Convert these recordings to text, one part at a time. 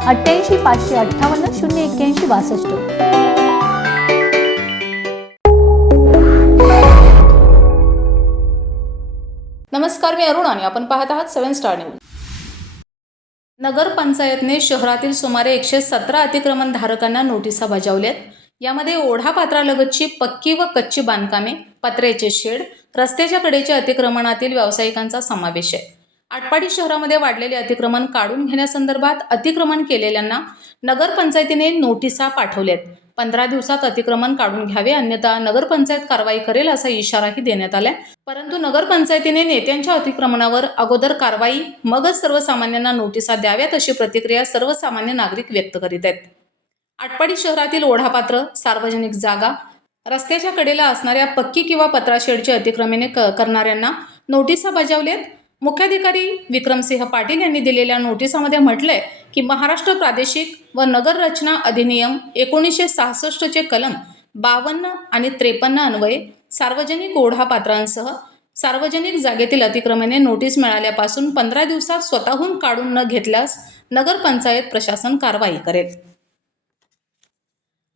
अठ्ठ्याऐंशी पाचशे अठ्ठावन्न शून्य एक्क्याऐंशी बासष्ट. नमस्कार मी अरुण आणि आपण पाहत आहात सेवन स्टार न्यूज. नगरपंचायतने शहरातील सुमारे एकशे सतरा अतिक्रमण धारकांना नोटिसा बजावल्यात. यामध्ये ओढा पात्रालगतची पक्की व कच्ची बांधकामे पत्र्याचे शेड रस्त्याच्या कडेच्या अतिक्रमणातील व्यावसायिकांचा समावेश आहे. आटपाडी शहरामध्ये वाढलेले अतिक्रमण काढून घेण्यासंदर्भात अतिक्रमण केलेल्यांना नगरपंचायतीने नोटिसा पाठवल्यात. पंधरा दिवसात अतिक्रमण काढून घ्यावे अन्यथा नगरपंचायत कारवाई करेल असा इशाराही देण्यात आलाय. परंतु नगरपंचायतीने नेत्यांच्या अतिक्रमणावर अगोदर कारवाई मगच सर्वसामान्यांना नोटिसा द्याव्यात अशी प्रतिक्रिया सर्वसामान्य नागरिक व्यक्त करीत आहेत. आटपाडी शहरातील ओढापात्र सार्वजनिक जागा रस्त्याच्या कडेला असणाऱ्या पक्की किंवा पत्राशेडची अतिक्रमणे क करणाऱ्यांना नोटिसा बजावल्यात. मुख्याधिकारी विक्रमसिंह पाटील यांनी दिलेल्या नोटिसामध्ये म्हटलंय की महाराष्ट्र प्रादेशिक व नगर रचना अधिनियम एकोणीसशे सहासष्टचे कलम बावन्न आणि त्रेपन्न अन्वये सार्वजनिक ओढापात्रांसह सार्वजनिक जागेतील अतिक्रमणे नोटीस मिळाल्यापासून पंधरा दिवसात स्वतःहून काढून न घेतल्यास नगरपंचायत प्रशासन कारवाई करेल.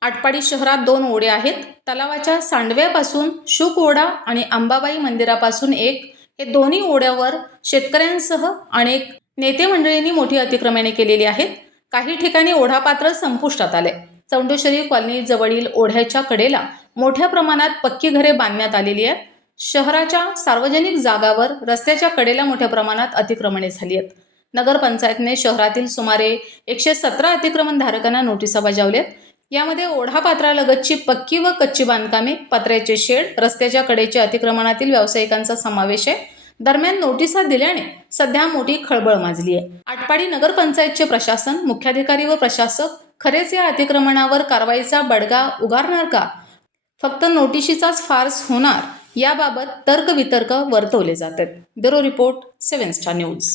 आटपाडी शहरात दोन ओढे आहेत. तलावाच्या सांडव्यापासून शुक ओढा आणि अंबाबाई मंदिरापासून एक हे दोन्ही ओढ्यावर शेतकऱ्यांसह अनेक नेते मंडळींनी मोठी अतिक्रमणे केलेली आहेत. काही ठिकाणी ओढापात्र संपुष्टात आले. चौंडेश्वरी कॉलनी जवळील ओढ्याच्या कडेला मोठ्या प्रमाणात पक्की घरे बांधण्यात आलेली आहेत. शहराच्या सार्वजनिक जागावर रस्त्याच्या कडेला मोठ्या प्रमाणात अतिक्रमणे झाली आहेत. नगरपंचायतने शहरातील सुमारे एकशे सतरा अतिक्रमणधारकांना नोटिसा बजावल्यात. यामध्ये ओढा पात्रालगतची पक्की व कच्ची बांधकामे पत्र्याचे शेड रस्त्याच्या कडेच्या अतिक्रमणातील व्यावसायिकांचा समावेश आहे. दरम्यान नोटिसा दिल्याने सध्या मोठी खळबळ माजली आहे. आटपाडी नगरपंचायतचे प्रशासन मुख्याधिकारी व प्रशासक खरेच या अतिक्रमणावर कारवाईचा बडगा उगारणार का? फक्त नोटिशीचाच फार्स होणार याबाबत तर्कवितर्क वर्तवले जातात. Bureau report seven star news.